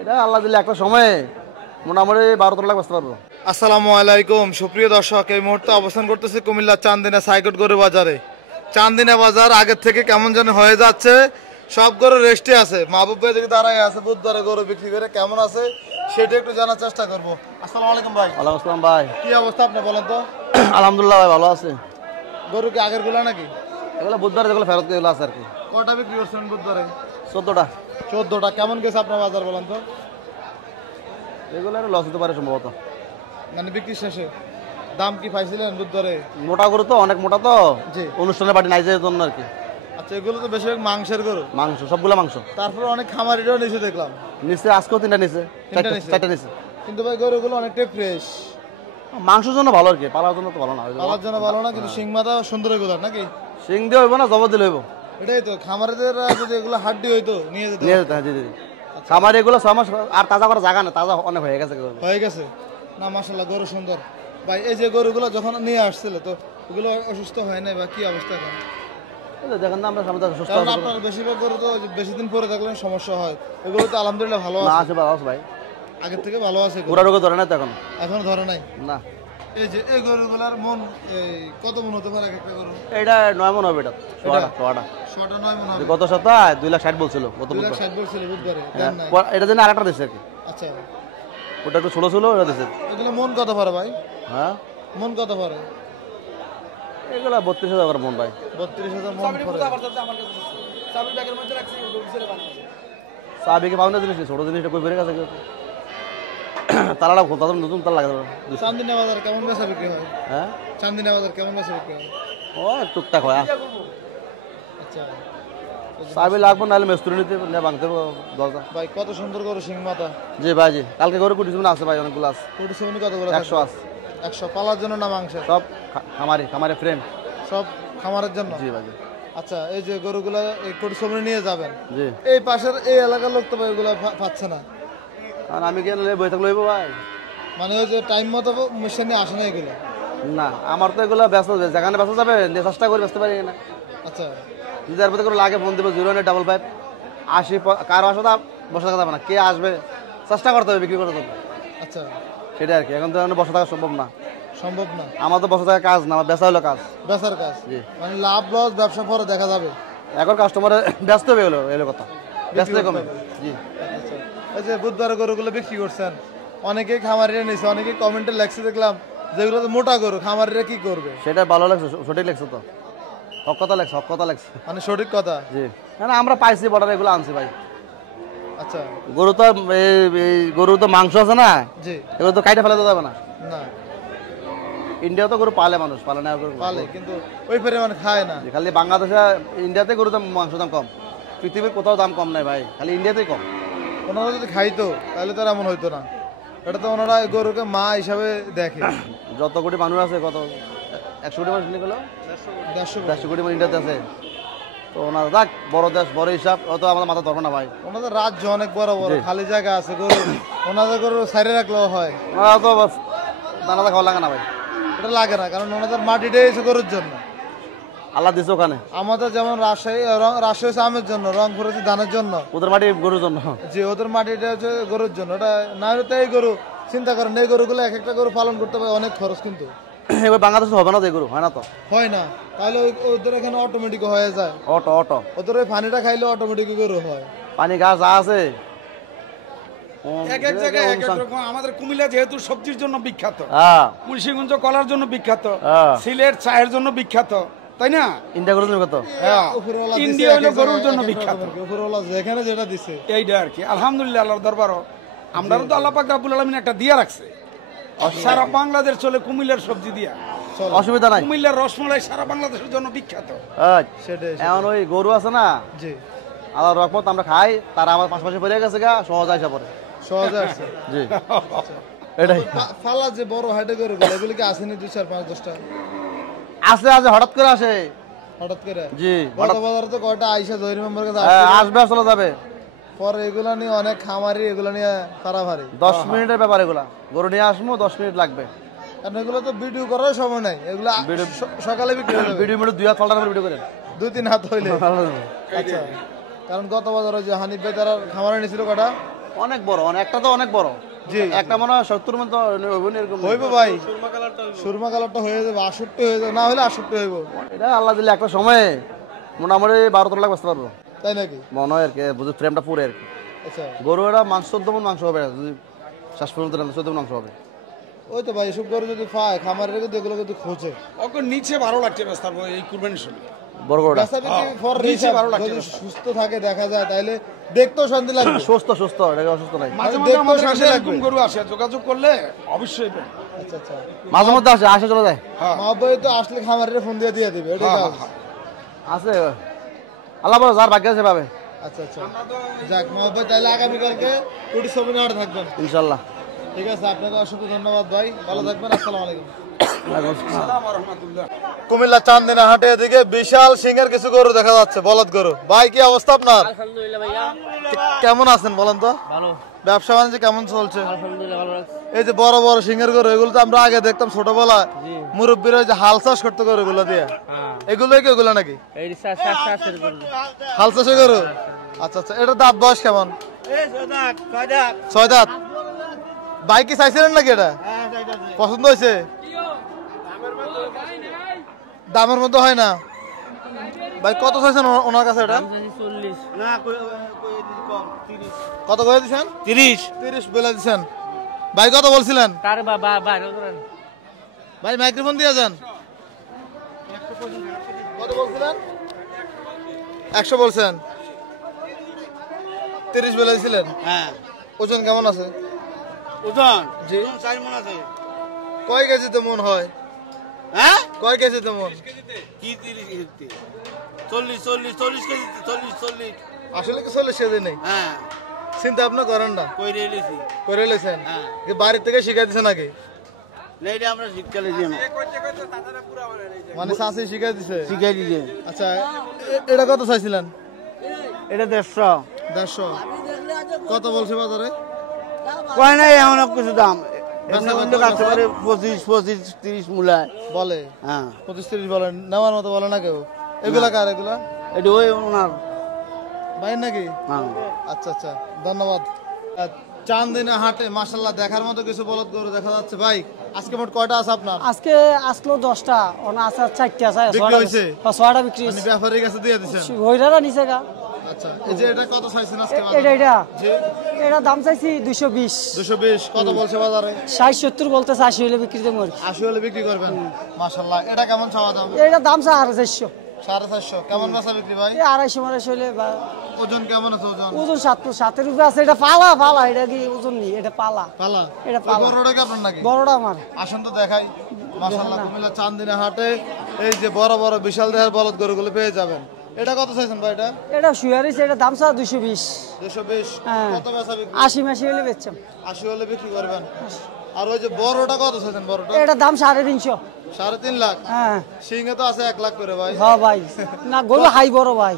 এটা আল্লাহ দিলে একটা সময়ে মোটামুটি 12-13 লাখ বেচতে পারবো। আসসালামু আলাইকুম সুপ্রিয় দর্শক, এই মুহূর্তে অবস্থান করতেছি কুমিল্লা চান্দিনা সাইকট গরু বাজারে। চান্দিনা বাজার আগের থেকে কেমন যেন হয়ে যাচ্ছে, সব গরু রেস্টে আছে। মাহবুব ভাই দিকে দাঁড়ায় আছে, বুধবারে গরু বিক্রি করে কেমন আছে সেটা একটু জানার চেষ্টা করবো। আসসালামু আলাইকুম ভাই। ওয়ালাইকুম আসসালাম ভাই। কি অবস্থা আপনি বলেন তো? আলহামদুলিল্লাহ ভাই, ভালো আছে। গরু কি আগের গুলা নাকি? এগুলো বুধবার যেগুলো ফেরত গেলো আছে আর কি। কটা বিক্রি করছেন বুধবারে? 14টা। 14টা। কেমন গেছে আপনার বাজার বলেন তো? এগুলো লস হতে পারে সম্ভবত, মানে বিক্রি শেষে দাম কি পাইছিলেন বুধবারে? মোটা গরু তো, অনেক মোটা তো, জি। অনুষ্ঠানের পার্টি নাইজের জন্য আর কি। আচ্ছা, এগুলো তো বেশিরভাগ মাংসের গরু। মাংস, সবগুলো মাংস। তারপর অনেক খামারিরাও নিচে দেখলাম। নিচে আজকেও 3টা নিচে, 4টা নিচে। কিন্তু ভাই গরুগুলো অনেকটাই ফ্রেশ। মাংসের জন্য ভালো আর কি, পালার জন্য তো ভালো না। পালার জন্য ভালো না, কিন্তু শিং মাথা সুন্দর এগুলো নাকি? সিং দিয়ে হইব না, জবর দিলে হইব। এটাই তো, খামারিদের যদি এগুলো হাড্ডি হইতো নিয়ে যেতে। হ্যাঁ জি জি। খামার এগুলো 6 মাস আর তাজা করার জায়গা না, তাজা অনেক হয়ে গেছে। হয়ে গেছে না? মাশাআল্লাহ, গরু সুন্দর। ভাই এই যে গরুগুলো যখন নিয়ে আসছিল, তো এগুলো অসুস্থ হয় নাই বা কি অবস্থা এখন? দেখেন না, আমরা সামনে সুস্থ কারণ আপনার বেশিরভাগ গরু তো বেশি দিন পরে থাকলে সমস্যা হয়। এগুলো তো আলহামদুলিল্লাহ ভালো আছে। ভালো আছে ভাই, আগের থেকে ভালো আছে। পুরা রোগে ধরে না তো এখনো ধরে নাই না। এই যে এই গরুগুলার মন কত মন হতে পারে একটা গরু? এটা 9 মন হবে। এটা ছটা 9 মন হবে। গত সপ্তাহে 2,60,000 বলছিল। 2,60,000 বলছিল বুধবারে। এটা জন্য আরেকটা দিচ্ছে আর কি। আচ্ছা, ওটা একটু ছোট ছিল, ওটা দিচ্ছে। এগুলো মন কত পারে ভাই? হ্যাঁ, মন কত পারে? এগুলা 32,000 করে মন ভাই। 32,000 মন পড়ে। চাবিকে পাওনা জিনিস, ছোট জিনিসটা কই বেড়ে গেছে। তালাটা খোলতে হবে, নতুন তালা লাগাতে হবে। চান্দিনা বাজার কেমন বেচা বিক্রি হয়? হ্যাঁ, চান্দিনা বাজার কেমন বেচা বিক্রি হয়? ও টুকটাক হয়। আচ্ছা, চাবি লাগবো, নাহলে মেস্তুরি নিতে ভাঙতে দরজা। ভাই কত সুন্দর করে শিং মাথা। জি ভাই জি, কালকে করে কুটি আছে ভাই, অনেকগুলো আছে। কুটি সেমনি কত করে? 100 আছে। 100 পালার জন্য না মাংস? সব খামারে ফ্রেম, সব খামারের জন্য। জি ভাই। আচ্ছা, এই যে গরুগুলা এই কুটি সেমনি নিয়ে যাবেন, জি। এই পাশের এই এলাকার লোক তো ভাই এগুলা পাচ্ছে না। আর আমি কেন বই থাকলে লইব ভাই? মানে ওই যে টাইম মতো মেশিনে আসে না এগুলো? না, আমার তো এগুলো ব্যস্ত, যেখানে ব্যস্ত যাবে চেষ্টা করে ব্যস্ত পারি না। আচ্ছা, যার প্রতি করে লাগে ফোন দেবো 09555 80। কারো আসা বসে থাকা যাবে না, কে আসবে চেষ্টা করতে হবে বিক্রি করতে হবে। আচ্ছা, সেটা আর কি। এখন তো বসে থাকা সম্ভব না। সম্ভব না। আমার তো বসে থাকা কাজ না, আমার বেচা হলো কাজ। বেচার কাজ। জি। মানে লাভ লস ব্যবসা পরে দেখা যাবে। এখন কাস্টমারে ব্যস্ত হয়ে গেলো, এলো কথা ব্যস্ত কমে। জি। আচ্ছা, এই যে বুধবার গরুগুলো বিক্রি করছেন, অনেকেই খামারিরা নিয়েছে, অনেকেই কমেন্টে লেখছে দেখলাম, যেগুলো তো মোটা গরু খামারিরা কি করবে? সেটা ভালো লাগছে, সঠিক লাগছে তো, হক কথা লাগছে। মানে সঠিক কথা। জি, না আমরা পাইছি বর্ডার, এগুলো আনছি ভাই। আচ্ছা, গরু তো মাংস আছে না, জি, এগুলো তো কাইটে ফেলাতে যাবে না। না, ইন্ডিয়া তো গরু পালে, মানুষ পালে না গরু, পালে কিন্তু ওই পরিমাণ খায় না। খালি বাংলাদেশে, ইন্ডিয়াতে গরুর দাম, মাংস দাম কম। পৃথিবীর কোথাও দাম কম নাই ভাই, খালি ইন্ডিয়াতেই কম। ওনারা যদি খাইতো তাহলে তো এমন হইতো না। এটা তো ওনারা গরুকে মা হিসাবে দেখে। যত কোটি মানুষ আছে, কত 100 কোটি মানুষ নিয়ে গেল, 150 কোটি মানুষ ইন্ডিয়াতে আছে। তো ওনার দেখ, বড় দেশ, বড় হিসাব, অত আমাদের মাথা ধরবে না ভাই। ওনাদের রাজ্য অনেক বড় বড়, খালি জায়গা আছে, গরু ওনাদের গরু সাইডে রাখলেও হয়। ওনারা তো দানাটা খাওয়া লাগে না ভাই। এটা লাগে না, কারণ ওনাদের মাটিটাই এসে গরুর জন্য। আল্লাহ দিছে ওখানে। আমাদের যেমন রাজশাহী হচ্ছে আমের জন্য, রংপুর হচ্ছে ধানের জন্য, ওদের মাটি গরুর জন্য। জি, ওদের মাটিটা হচ্ছে গরুর জন্য। ওটা না হলে তো এই গরু চিন্তা করেন, এই গরুগুলো এক একটা গরু পালন করতে হবে অনেক খরচ, কিন্তু এবার বাংলাদেশে হবে না তো, এই গরু হয় না তো। হয় না, তাহলে ওদের এখানে অটোমেটিক হয়ে যায়। অটো ওদের ওই পানিটা খাইলে অটোমেটিক গরু হয়। পানি গাছ যা আছে এক এক জায়গায় এক এক রকম। আমাদের কুমিল্লা যেহেতু সবজির জন্য বিখ্যাত, মুন্সিগঞ্জ কলার জন্য বিখ্যাত, সিলেট চায়ের জন্য বিখ্যাত, তাই না? ইন্ডিয়া গরুর জন্য কত? ইন্ডিয়া হলো গরুর জন্য বিখ্যাত। উপরওয়ালা যেখানে যেটা দিছে এইটা আর কি। আলহামদুলিল্লাহ, আল্লাহর দরবারও আমরাও তো আল্লাহ পাক রব্বুল আলামিন একটা দিয়া রাখছে। সারা বাংলাদেশ চলে কুমিল্লার সবজি দিয়া, অসুবিধা নাই। কুমিল্লার রসমালাই সারা বাংলাদেশের জন্য বিখ্যাত। এমন ওই গরু আছে না, জি, আল্লাহর রহমত, আমরা খাই, তারা আমার পাশাপাশি পড়ে গেছে গা, সহজ আইসা পড়ে। সহজে আছে। জি, এটাই। ফালা যে বড় হাইটে গরু, এগুলি কি আসেনি 2, 4, 5, 10টা? আসে হঠাৎ করে আসে। হঠাৎ করে? জি, বাজারে তো কয়টা আইসা জহির মেম্বার কাছে আসবে, চলে যাবে। পরে এগুলা নিয়ে অনেক খামারি এগুলা নিয়ে তাড়াভাড়ি। 10 মিনিটের ব্যাপার এগুলা। গরু নিয়ে আসবো, 10 মিনিট লাগবে। কারণ এগুলো তো ভিডিও করার সময় নাই। এগুলা সকালে বিক্রি হয়ে যাবে। ভিডিও মিনিট 2 হাত পাল্টানোর ভিডিও করেন, 2-3 হাত হইলে। আচ্ছা, কারণ গত বছর ওই যে হানিফ ভাই তারা খামারে নিয়েছিল কটা অনেক বড়, একটা তো অনেক বড়। জি একটা মনে হয় 70 মতো এরকম হইব ভাই। সুরমা কালারটা হয়ে যাবে, 68 হয়ে যাবে, না হলে 68 হইব। এটা আল্লাহ দিলে একটা সময়ে মোটামুটি 12-13 লাখ বেচতে পারবো তাই নাকি? মনে হয় আর কি, বুঝি ফ্রেমটা পুরে আর কি। আচ্ছা গরু এটা 14 মণ মাংস হবে যদি শ্বাস পর্যন্ত 14 মণ মাংস হবে। ওই তো ভাই, এসব গরু যদি পায় খামারে রেখে এগুলো কিন্তু খোঁজে। ওকে নিচে 12 লাখ টাকা বেচতে পারবো এই কুরবানির সময়। বড় গরুটা বেচা বিক্রি for নিচে হিসাব, 12 লাখ যদি টাকা। সুস্থ থাকে দেখা যায় তাহলে দেখতেও শান্তি লাগবে। সুস্থ এটাকে অসুস্থ নাই। মাঝে দেখতেও মাঝে আমাদের শান্তি কাছে লাগবে। এরকম গরু আসে, যোগাযোগ করলে অবশ্যই পাবেন। আচ্ছা আচ্ছা, মাঝে মধ্যে আসে চলে যায়। হ্যাঁ মাহবুব তো আসলে খামারে ফোন দিয়ে দিবে, এটা হ্যাঁ, কাজ। হ্যাঁ। আছে আল্লাহ বলে যার ভাগ্য আছে পাবে আচ্ছা আচ্ছা, যাক মাহবুব তাহলে আগামীকালকে কোটি সবিনা অর্ডার থাকবেন। ইনশাল্লাহ। ঠিক আছে, আপনাকে অসংখ্য ধন্যবাদ ভাই, ভালো থাকবেন, আসসালামু আলাইকুম। আসসালামু রাহমাতুল্লাহ। কুমিল্লা চান্দিনা হাটে এদিকে বিশাল সিংহের কিছু গরু দেখা যাচ্ছে, বলদ গরু। ভাই কি অবস্থা আপনার? আলহামদুলিল্লাহ ভাইয়া, কেমন আছেন বলেন তো? ভালো। ব্যবসা বাণিজ্য কেমন চলছে? আলহামদুলিল্লাহ ভালো লাগছে। এই যে বড় বড় সিংহের গরু, এগুলো তো আমরা আগে দেখতাম ছোটবেলায় মুরব্বীরা ওই যে হাল চাষ করতে গরু এগুলো দিয়ে, এগুলোই কি ওগুলো নাকি এই শ্বাসের গরু। হাল চাষে গরু? আচ্ছা আচ্ছা, এটা দাঁত বয়স কেমন? 6 দাঁত। ভাই কি চাইছিলেন নাকি এটা? পছন্দ হয়েছে? দামের মধ্যে হয় না ভাই? কত চাইছেন ওনার কাছে এটা? 40। কত করে দিচ্ছেন? 30 বলে দিচ্ছেন। ভাই কত বলছিলেন? তার বাবা বাইরে ধরেন। ভাই মাইক্রোফোন দিয়ে যান। কত বলছিলেন? 100 বলছেন, 30 বলে দিছিলেন। হ্যাঁ। ওজন কেমন আছে? ওজন জি। 4 মণ আছে। কয় কেজিতে মন হয়? হ্যাঁ? কয় কেজিতে মন? কি 30 কেজি? 40 কেজি, 40। আসলে কি 40 কেজি নেই? হ্যাঁ। চিন্তা আপনি করেন না, কই রেলেছি। করে লেছেন হ্যাঁ। কি বাড়ির থেকে শিখাই দিছে নাকি? নেইটা আমরা শিক্ষালে দিই না। মানে শাসি শিখাই দিছে? শিখাই দিই। আচ্ছা, এটা কত চাইছিলেন? এটা 150। 150। কত বলছে বাজারে? কয় নাই এমন কিছু দাম। বেচা এমনি কত কাছে বেচা? 25, 30 মূলায়। বলে হ্যাঁ। 25-30 বলেন, নেওয়ার মতো বলে না কেউ? এগুলা কার এগুলা? এটা ওই ওনার। ভাই নাকি? হ্যাঁ। আচ্ছা আচ্ছা, ধন্যবাদ। চান্দিনা হাটে মাশাআল্লাহ দেখার মতো কিছু বলদ গরু দেখা যাচ্ছে। ভাই আজকে মোট কয়টা আছে আপনার? আজকে আসলো 10টা, ওনা আছে 4টা আছে, বিক্রি হয়েছে? 6টা বিক্রি মানে ব্যাপারীর কাছে দিয়ে দিছেন? হইরারা নিছে গা। আচ্ছা, এই যে এটা কত চাইছেন আজকে এটা বাজারে? এটা জি, এটা দাম চাইছি 220। 220। কত বলছে বাজারে? 60-70 বলতেছে, 80 হইলে বিক্রি দেবো আর কি। 80 হলে বিক্রি করবেন। মাশাআল্লাহ, এটা কেমন চাওয়া দাম? এটা দাম চা 450। 450। কেমন বেচা বিক্রি ভাই? এই 250 হইলে বা ওজন কেমন আছে ওজন? ওজন 7-7 রুপে আছে। এটা পালা এটা কি ওজন নেই, এটা পালা। পালা? এটা ওই পালা। বড়টা কি আপনার নাকি? বড়টা আমার। আসেন তো দেখাই। মাশাআল্লাহ, কুমিল্লা চান্দিনা হাটে এই যে বড় বড় বিশাল দেহের বলদ গরুগুলো পেয়ে যাবেন। এটা কত চাইছেন ভাই? এটা এটা শুয়ারিছে, এটা দাম চা 220। 220। হ্যাঁ। কত বেচা বিক্রি? 80 হইলে বেচছাম। 80 হলে বিক্রি করবেন। আর ওই যে বড়টা কত চাইছেন? বড়টা এটা দাম 350। 3.5 লাখ। হ্যাঁ সিংহে তো আছে 1 লাখ করে ভাই। হ্যাঁ ভাই, না গরু হাই বড় ভাই।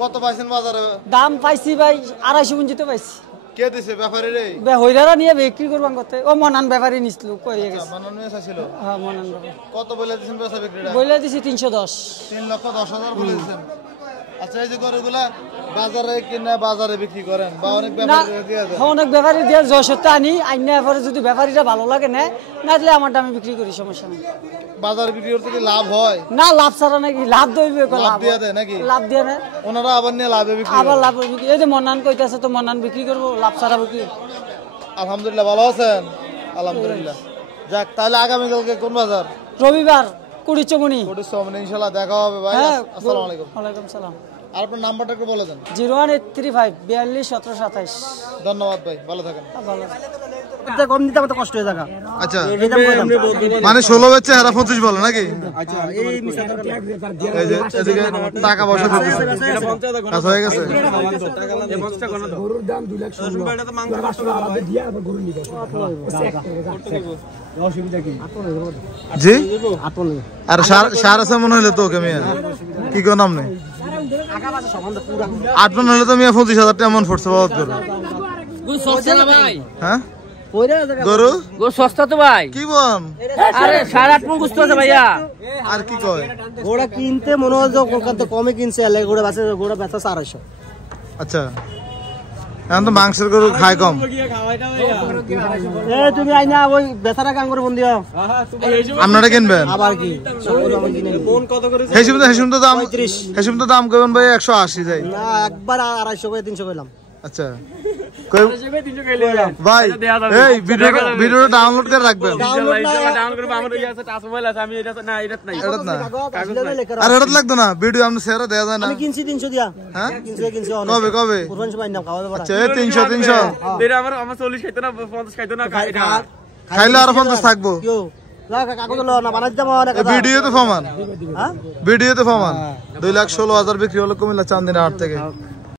কত পাইছেন বাজারে? দাম পাইছি ভাই 250 পঞ্জিতে পাইছি। কে দিছে? ব্যাপারী রে? হইরারা নিয়ে বিক্রি করবান করতে। ও মনান ব্যাপারী নিছিল, কই গেছে। মানন নিয়ে চাইছিল। হ্যাঁ মনান ব্যাপারী কত বলে দিছেন বেচা বিক্রিটা? বইলা দিছি 310। 3,10,000 বলে দিছেন। আচ্ছা, এই যে গরুগুলা বাজারে কিনা বাজারে বিক্রি করেন বা অনেক না ব্যাপারী দিয়ে দেন? অনেক ব্যাপারী দিয়ে জয়সত্তা আনি আইনা, এরপরে যদি ব্যাপারীরা ভালো লাগে নেয়, না দিলে আমার দামে বিক্রি করি, সমস্যা নেই। বাজারে বিক্রি করতে কি লাভ হয়? না লাভ ছাড়া নাকি, লাভ দইবে লাভ লাভ দিয়ে দেয় নাকি? লাভ দিয়ে না, ওনারা আবার নিয়ে লাভে বিক্রি আবার করে। লাভ বিক্রি। এই যে মনান কইতাছে তো মনান বিক্রি করবো, লাভ ছাড়া বিক্রি। আলহামদুলিল্লাহ, ভালো আছেন? আলহামদুলিল্লাহ। যাক, তাহলে আগামীকালকে কোন বাজার? রবিবার কুড়িচমনি। মানে ইনশাআল্লাহ দেখা হবে ভাই। হ্যাঁ, আসসালামু আলাইকুম। ওয়ালাইকুম সালাম। আর আপনার নাম্বারটা একটু বলে দেন। 01835 42 17 27। ধন্যবাদ ভাই, ভালো থাকেন। ভালো। কম দিতে আমার তো কষ্ট হয়ে থাকা। আচ্ছা, মানে 16 বেচে হারা 25 বলে নাকি? এই যে এদিকে টাকা পয়সা দিতেছে, কাজ হয়ে গেছে। জি, আর সার আছে মনে হইলে তো মিয়া কি কোন নাম নেই? 8 মন হলে তো মিয়া 25,000 টাকা মন পড়ছে বহুত গরু। হ্যাঁ গরু সস্তা তো ভাই। কি বল? আরে 8.5 মণ গুস্ত আছে ভাইয়া। আর কি কয়? ঘোড়া কিনতে মনে হয় যে কলকাতা কমে কিনছে, এলে ঘোড়া বেচা 400। আচ্ছা, এখন তো মাংসের গরু খায় কম। তুমি আইনা ওই বেচারা গান করে বন্দি হও। আপনারা কিনবেন আবার কি হেসিম তো দাম কেমন ভাই? 180 যাই না, একবার 250 করে 300 কইলাম। আচ্ছা ভাই এই ভিডিওটা ডাউনলোড করে রাখবেন। আর এটা লাগতো না ভিডিও আপনি শেয়ার দেয়া যায় না। আমি কিনছি 300 দিয়া। হ্যাঁ কিনছি কবে কুরবান সময় নাম খাওয়া দাওয়া। আচ্ছা 300 আমার 40 খাইতো না 50 খাইতো না খাইলে আরো 50 থাকবো। কিও লাগা কাগজ লো না বানাই দাও না কথা। ভিডিওতে ফমান হ্যাঁ 2,16,000 বিক্রি হলো কুমিল্লা চান্দিনা হাট থেকে।